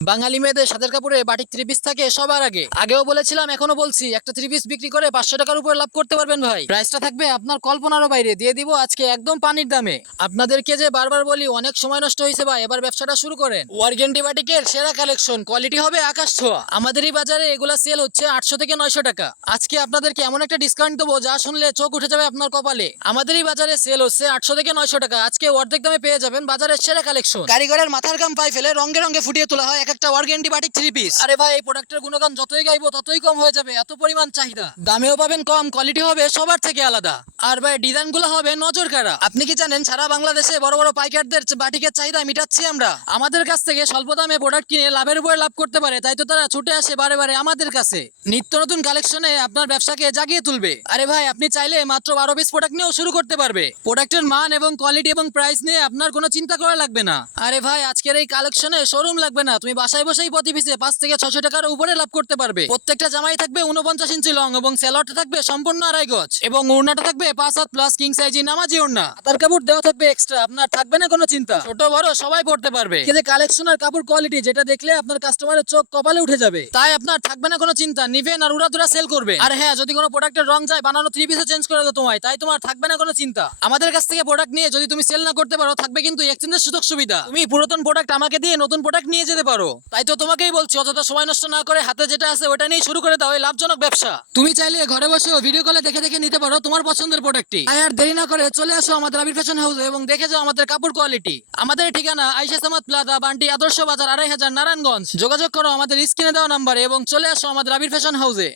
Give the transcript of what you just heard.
বাঙালি মেয়েদের সাদের কাপড়ে বাটিক থ্রি পিস থাকে সবার আগে। আগেও বলেছিলাম, এখনো বলছি, একটা থ্রি পিস বিক্রি করে 500 টাকার উপর লাভ করতে পারবেন ভাই। প্রাইসটা থাকবে আপনার কল্পনারও বাইরে, দিয়ে দিব আজকে একদম পানির দামে। আপনাদেরকে যে বারবার বলি, অনেক সময় নষ্ট হয়েছে ভাই, এবার ব্যবসাটা শুরু করেন। ওয়ার্গেন্ডি বাটিকের সেরা কালেকশন, কোয়ালিটি হবে আকাশ ছোঁয়া। আমাদের এই বাজারে এগুলা সেল হচ্ছে 800 থেকে 900 টাকা। আজকে আপনাদেরকে এমন একটা ডিসকাউন্ট দেবো, যা শুনলে চোখ উঠে যাবে আপনার কপালে। আমাদের এই বাজারে সেল হচ্ছে 800 থেকে 900 টাকা। আজকে অর্ধেক দামে পেয়ে যাবেন বাজারের সেরা কালেকশন। কারিগরের মাথার ঘাম পায়ে ফেলে রঙে রঙে ফুটিয়ে তোলা হয় একটা ওয়ার্গেন্ডি বাটিক থ্রি পিস। আরে ভাই, এই প্রোডাক্টের গুণগান যতই গাইবো ততই কম হয়ে যাবে, এত পরিমাণ চাহিদা। দামেও পাবেন কম, কোয়ালিটি হবে সবার থেকে আলাদা। আর ভাই, ডিজাইন গুলো হবে নজর কাড়া। আপনি কি জানেন, সারা বাংলাদেশে বড় বড় পাইকারদের বাটিকের চাহিদা মিটাচ্ছি আমরা। আমাদের কাছ থেকে স্বল্প দামে প্রোডাক্ট কিনে লাভের উপরে লাভ করতে পারে, তাই তো তারা ছুটে আসে বারে বারে আমাদের কাছে। নিত্য নতুন কালেকশনে আপনার ব্যবসাকে জাগিয়ে তুলবে। আরে ভাই, আপনি চাইলে মাত্র 12 পিস প্রোডাক্ট নিয়েও শুরু করতে পারবে। প্রোডাক্টের মান এবং কোয়ালিটি এবং প্রাইস নিয়ে আপনার কোনো চিন্তা করা লাগবে না। আরে ভাই, আজকের এই কালেকশনে শোরুম লাগবে না, তুমি বাসায় বসেই প্রতি পিসে 5 থেকে 600 টাকার উপরে লাভ করতে পারবে। প্রত্যেকটা জামাই থাকবে 49 ইঞ্চি লং এবং সেলরটা থাকবে সম্পূর্ণ আড়াই গজ এবং ওড়নাটা থাকবে 5 হাত প্লাস কিং সাইজের নামাজি ওড়না। তার কাপড় দেওয়া থাকবে এক্সট্রা, আপনার থাকবে না কোনো চিন্তা। ছোট বড় সবাই পড়তে পারবে। কিন্তু কালেকশন আর কাপড় কোয়ালিটি যেটা দেখলে আপনার কাস্টমারের চোখ কপালে উঠে যাবে, তাই আপনার থাকবে না কোনো চিন্তা। নিবেন আর উড়াদুরা সেল করবে। আর হ্যাঁ, যদি কোনো প্রোডাক্টের রং যায়, বানানো থ্রি পিসও চেঞ্জ করে দেবো তোমায়, তাই তোমার থাকবে না কোনো চিন্তা। আমাদের কাছ থেকে প্রোডাক্ট নিয়ে যদি তুমি সেল না করতে পারো, থাকবে কিন্তু এক্সচেঞ্জের সুযোগ সুবিধা। তুমি পুরাতন প্রোডাক্ট আমাকে দিয়ে নতুন প্রোডাক্ট নিয়ে যেতে পারো। তাই তো তোমাকেই বলছি, অযথা সময় নষ্ট না করে হাতে যেটা আছে ওটা নিয়ে শুরু করে দাও এই লাভজনক ব্যবসা। তুমি চাইলে ঘরে বসেও ভিডিও কলে দেখে দেখে নিতে পারো তোমার পছন্দের প্রোডাক্টটি। আর দেরি না করে চলে আসো আমাদের আবির ফ্যাশন হাউসে এবং দেখে যাও আমাদের কাপড় কোয়ালিটি। আমাদের ঠিকানা আয়েশা সামাদ প্লাজা, বান্টি আদর্শ বাজার, 2500, নারায়ণগঞ্জ। যোগাযোগ করো আমাদের স্ক্রিনে দেওয়া নাম্বারে এবং চলে আসো আমাদের আবির ফ্যাশন হাউসে।